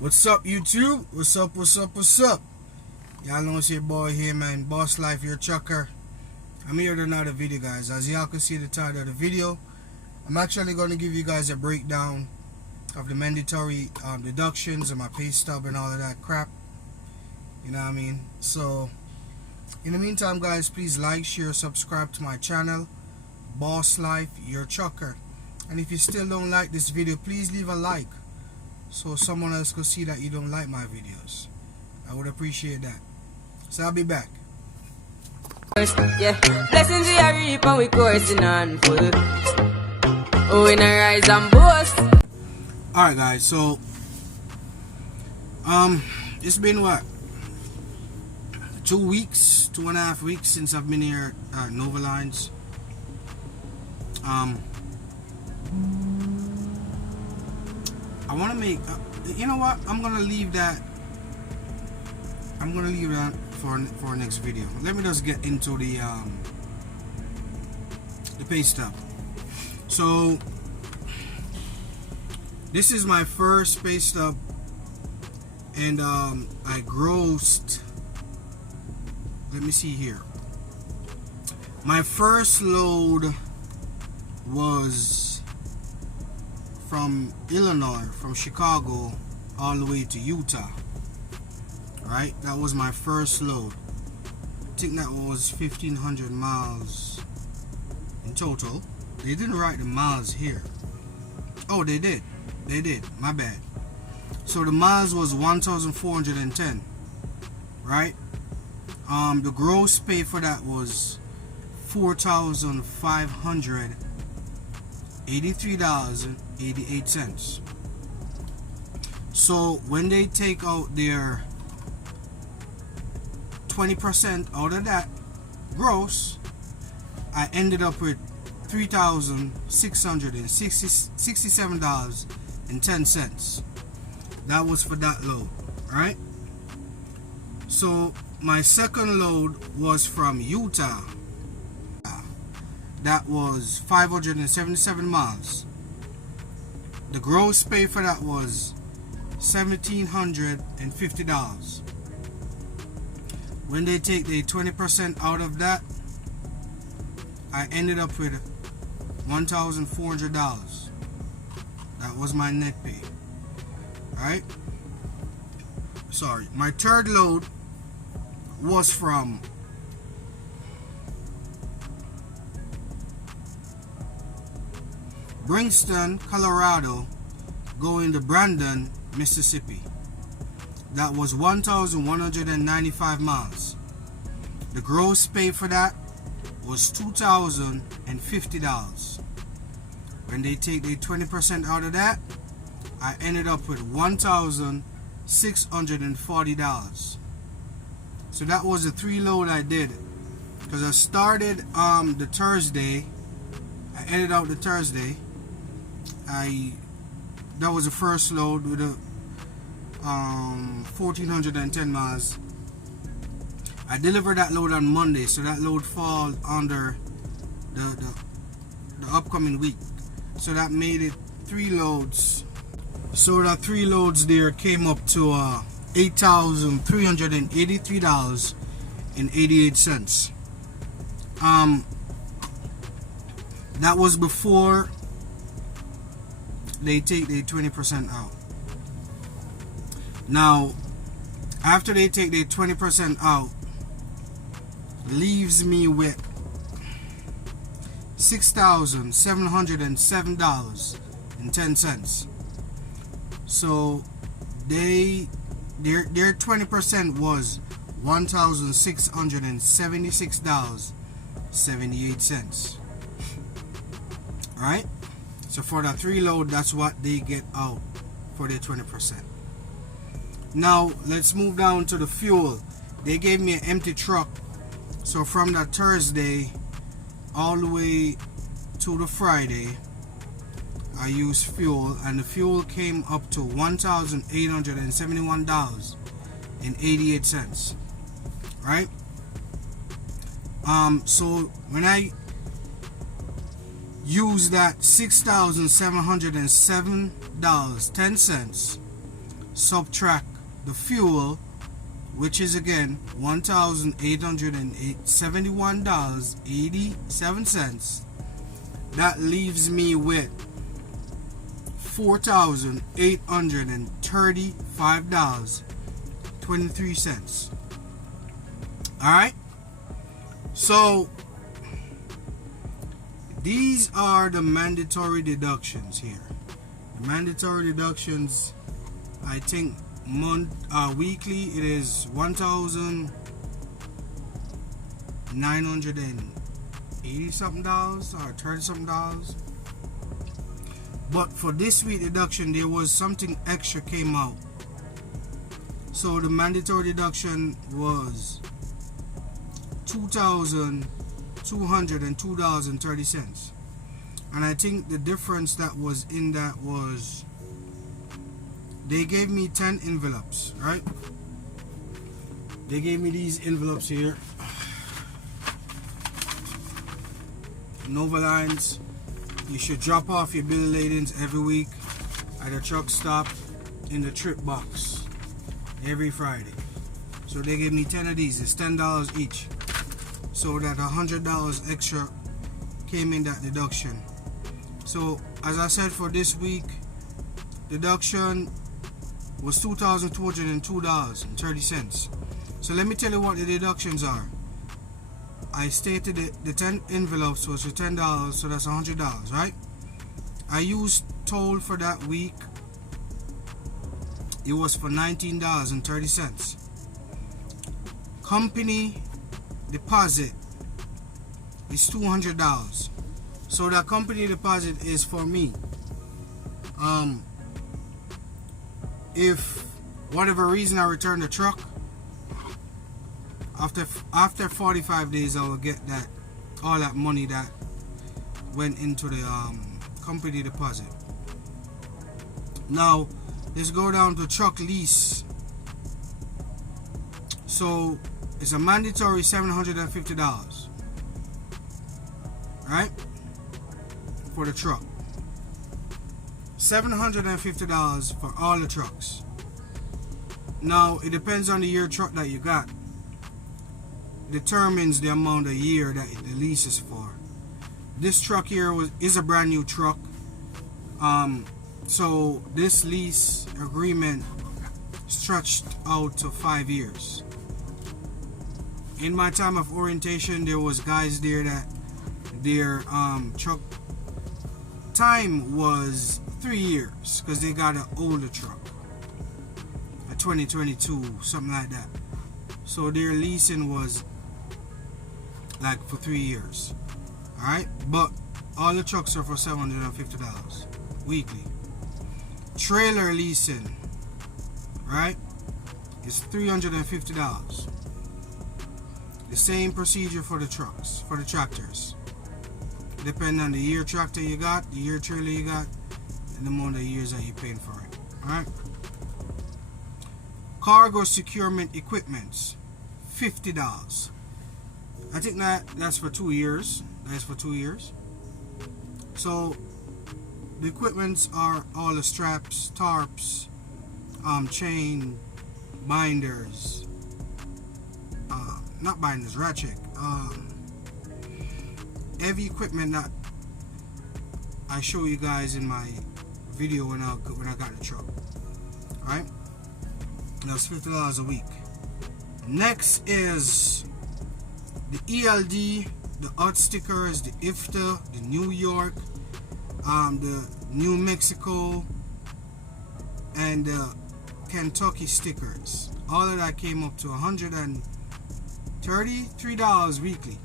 What's up, YouTube? What's up, what's up, what's up? Y'all know it's your boy here, man. Boss Life, your trucker. I'm here with another video, guys. As y'all can see the title of the video, I'm actually going to give you guys a breakdown of the mandatory deductions and my pay stub and all of that crap. You know what I mean? So, in the meantime, guys, please like, share, subscribe to my channel, Boss Life, your trucker. And if you still don't like this video, please leave a like, so someone else could see that you don't like my videos. I would appreciate that. So I'll be back. Yeah, blessings we are reap and we coursing on full. Oh, in a rise and boast. Alright, guys, so it's been what? 2 weeks, 2.5 weeks since I've been here at Nova Lines. I want to make, you know what? I'm gonna leave that. I'm gonna leave that for next video. Let me just get into the pay stub. So this is my first pay stub, and I grossed. Let me see here. My first load was from Illinois, from Chicago all the way to Utah. Right, that was my first load. I think that was 1,500 miles in total. They didn't write the miles here. Oh, they did. They did. My bad. So the miles was 1,410. Right. The gross pay for that was $4,583.88. So when they take out their 20% out of that gross, I ended up with $3,667.10. That was for that load, right? So my second load was from Utah. That was 577 miles. The gross pay for that was $1,750. When they take the 20% out of that, I ended up with $1,400. That was my net pay. Alright? Sorry. My third load was from Brinston, Colorado, going to Brandon, Mississippi. That was 1,195 miles. The gross pay for that was $2,050. When they take the 20% out of that, I ended up with $1,640. So that was the 3 load I did. Because I started the Thursday. I ended out the Thursday. That was the first load with a 1,410 miles. I delivered that load on Monday, so that load falls under the upcoming week. So that made it 3 loads. So that 3 loads there came up to $8,383.88. That was before they take the 20% out. Now, after they take the 20% out, leaves me with $6,707.10. So their 20% was $1,676.78. Alright? So for that 3 load, that's what they get out for their 20%. Now let's move down to the fuel. They gave me an empty truck. So from that Thursday all the way to the Friday, I used fuel, and the fuel came up to $1,871.88. Right? So when I use that $6,707.10 subtract the fuel, which is again $1,871.87. That leaves me with $4,835.23. Alright? So these are the mandatory deductions here. The mandatory deductions, I think weekly it is $1,980 something dollars or $30 something dollars. But for this week deduction, there was something extra came out. So the mandatory deduction was $2,202.30. And I think the difference that was in that was they gave me 10 envelopes, right? They gave me these envelopes here. Nova lines. You should drop off your bill of ladings every week at a truck stop in the trip box every Friday. So they gave me 10 of these. It's $10 each. So that $100 extra came in that deduction. So as I said, for this week, deduction was $2,202.30. So let me tell you what the deductions are. I stated it, the 10 envelopes was for $10, so that's $100, right? I used toll for that week. It was for $19.30. Company deposit is $200. So that company deposit is for me. If whatever reason I return the truck, after 45 days I will get that all that money that went into the company deposit. Now let's go down to truck lease. So it's a mandatory $750, right, for the truck. $750 for all the trucks. Now it depends on the year truck that you got. Determines the amount of year that the lease is for. This truck here is a brand new truck. So this lease agreement stretched out to 5 years. In my time of orientation, there was guys there that their truck time was 3 years because they got an older truck, a 2022, something like that. So their leasing was like for 3 years. Alright, but all the trucks are for $750 weekly. Trailer leasing, right, is $350. The same procedure for the trucks, for the tractors. Depending on the year tractor you got, the year trailer you got, and the amount of years that you're paying for it. Alright. Cargo securement equipment, $50. I think that's for 2 years. That's for 2 years. So the equipments are all the straps, tarps, chain, binders, not binders, ratchet, heavy equipment that I show you guys in my video when I got the truck. Alright, that's $50 a week. Next is the ELD, the UT stickers, the IFTA, the New York, the New Mexico, and the Kentucky stickers. All of that came up to $133 weekly.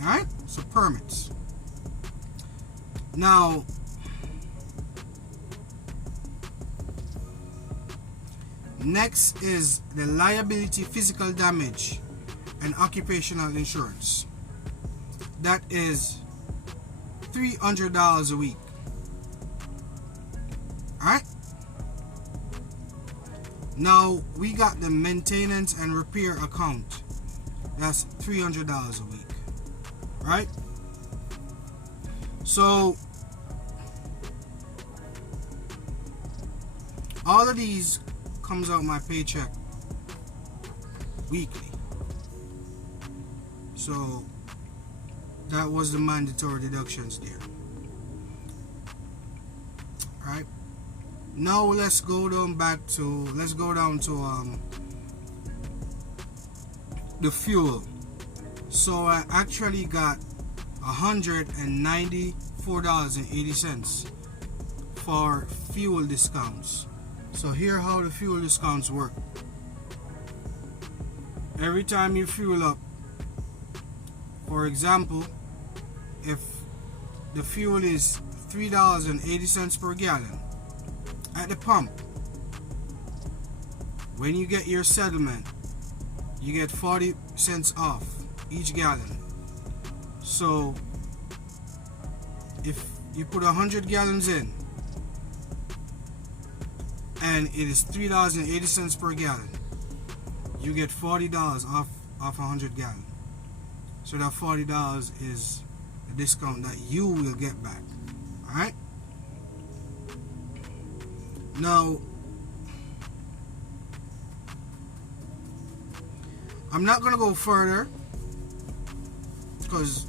Alright, so permits. Now, next is the liability, physical damage, and occupational insurance. That is $300 a week. Alright? Now we got the maintenance and repair account. That's $300 a week. Right? So all of these comes out my paycheck weekly. So that was the mandatory deductions there. Right. Now let's go down to the fuel. So I actually got $194.80 for fuel discounts. So here how the fuel discounts work. Every time you fuel up, for example, if the fuel is $3.80 per gallon at the pump, when you get your settlement, you get 40 cents off each gallon. So if you put 100 gallons in and it is $3.80 per gallon, you get $40 off 100 gallons. So that $40 is a discount that you will get back. Alright? Now, I'm not going to go further because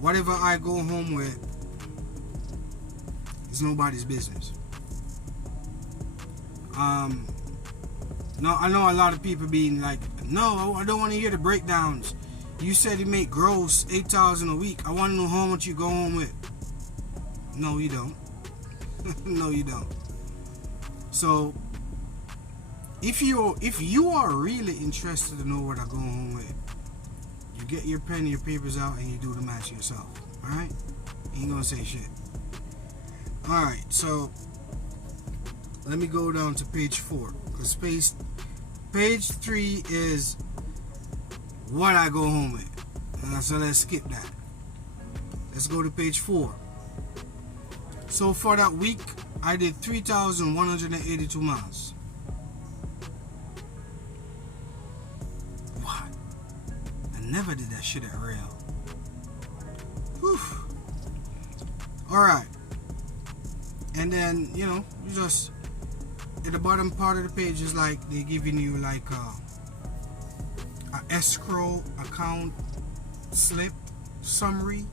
whatever I go home with is nobody's business. Now, I know a lot of people being like, no, I don't want to hear the breakdowns. You said you make gross $8,000 a week. I want to know how much you go home with. No, you don't. No, you don't. So, if you are really interested to know what I go home with, you get your pen and your papers out and you do the math yourself. Alright? Ain't gonna say shit. Alright, so let me go down to page 4. Because page 3 is what I go home with. So let's skip that. Let's go to page 4. So for that week, I did 3,182 miles. What? I never did that shit at rail. Whew. Alright. And then, you just at the bottom part of the page is like they're giving you like a escrow account slip summary,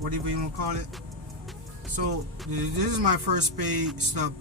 whatever you want to call it. So this is my first pay stub.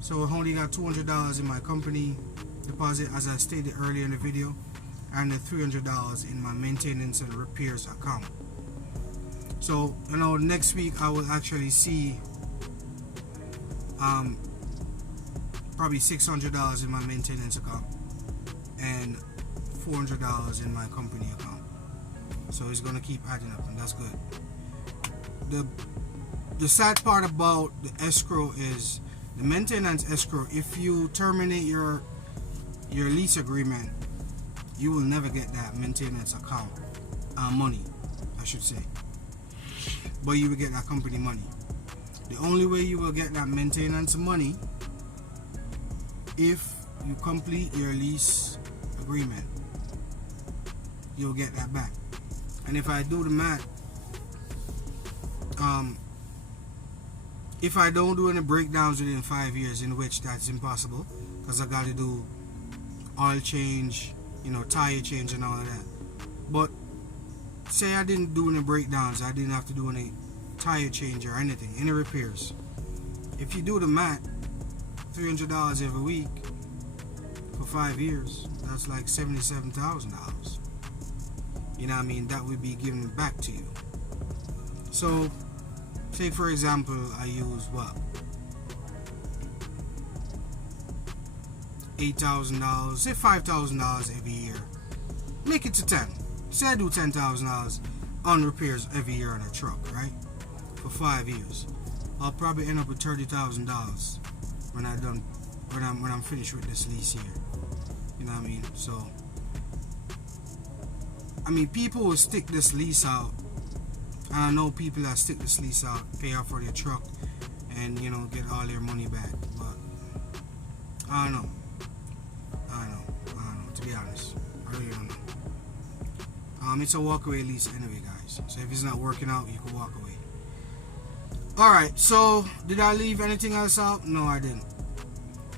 So I only got $200 in my company deposit, as I stated earlier in the video, and the $300 in my maintenance and repairs account. So next week I will actually see probably $600 in my maintenance account and $400 in my company account. So it's gonna keep adding up, and that's good. The sad part about the escrow is the maintenance escrow. If you terminate your lease agreement, you will never get that maintenance account money, I should say, but you will get that company money. The only way you will get that maintenance money if you complete your lease agreement, you'll get that back. And if I do the math, if I don't do any breakdowns within 5 years, in which that's impossible because I got to do oil change, tire change and all of that. But say I didn't do any breakdowns, I didn't have to do any tire change or anything, any repairs. If you do the math, $300 every week for 5 years, that's like $77,000. You know what I mean? That would be given back to you. So say for example I use what, $8,000, say $5,000 every year, make it to 10. Say I do $10,000 on repairs every year on a truck, right? For 5 years, I'll probably end up with $30,000 when I'm finished with this lease here. You know what I mean? So people will stick this lease out. I know people that stick this lease out, pay off for their truck, and get all their money back. But I don't know. To be honest, I really don't know. It's a walkaway lease anyway, guys. So if it's not working out, you can walk away. Alright, so did I leave anything else out? No, I didn't.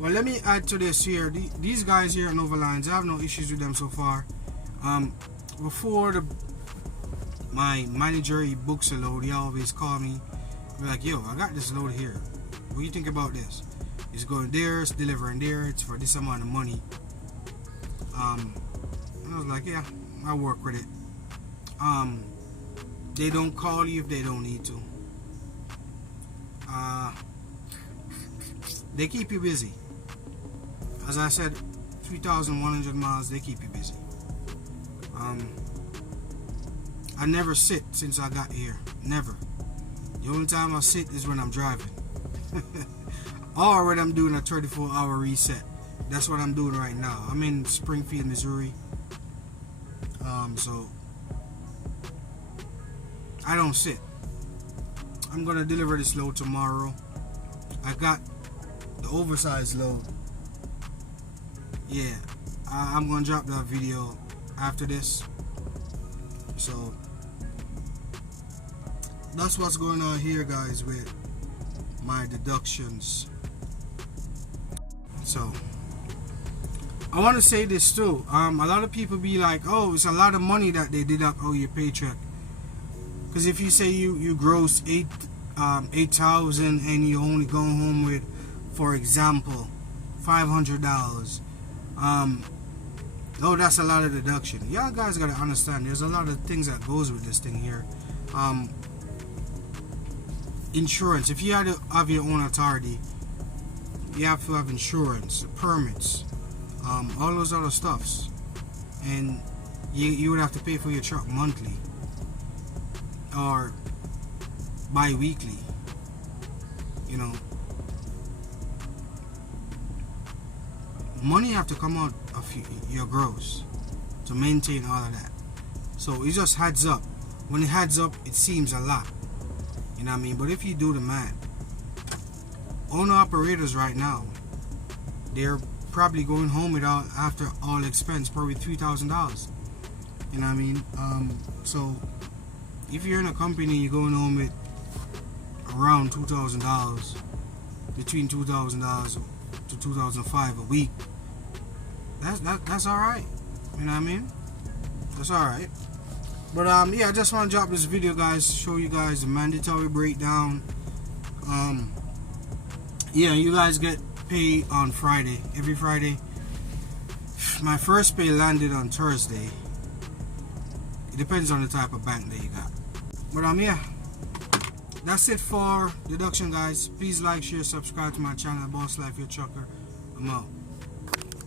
Well, let me add to this here. These guys here at Nova Lines, I have no issues with them so far. Before my manager, he books a load, he always call me. Be like, yo, I got this load here. What do you think about this? It's going there, it's delivering there, it's for this amount of money. And I was like, yeah, I'll work with it. They don't call you if they don't need to. They keep you busy. As I said, 3,100 miles, they keep you busy. I never sit since I got here. Never. The only time I sit is when I'm driving. Or when I'm doing a 34-hour reset. That's what I'm doing right now. I'm in Springfield, Missouri. So I don't sit. I'm gonna deliver this load tomorrow. I got the oversized load. Yeah, I'm gonna drop that video after this. So that's what's going on here, guys, with my deductions. So I want to say this too. A lot of people be like, oh, it's a lot of money that they deduct out your paycheck. Because if you say you gross 8,000 and you only go home with, for example, $500, oh, that's a lot of deduction. Y'all guys gotta understand, there's a lot of things that goes with this thing here. Insurance. If you had to have your own authority, you have to have insurance, permits, all those other stuffs, and you would have to pay for your truck monthly or bi-weekly. You know, money have to come out of your gross to maintain all of that. So it just adds up. When it adds up, it seems a lot. You know what I mean? But if you do the math, owner operators right now, they're probably going home with after all expense probably $3,000. You know what I mean? So if you're in a company, you're going home with around $2,000, between $2,000 to $2,500 a week. That's all right. You know what I mean? That's all right. But yeah, I just want to drop this video, guys, show you guys the mandatory breakdown. Yeah, you guys get paid on Friday, every Friday. My first pay landed on Thursday. It depends on the type of bank that you got. But yeah, that's it for deduction, guys. Please like, share, subscribe to my channel, Boss Life Your Trucker. I'm out.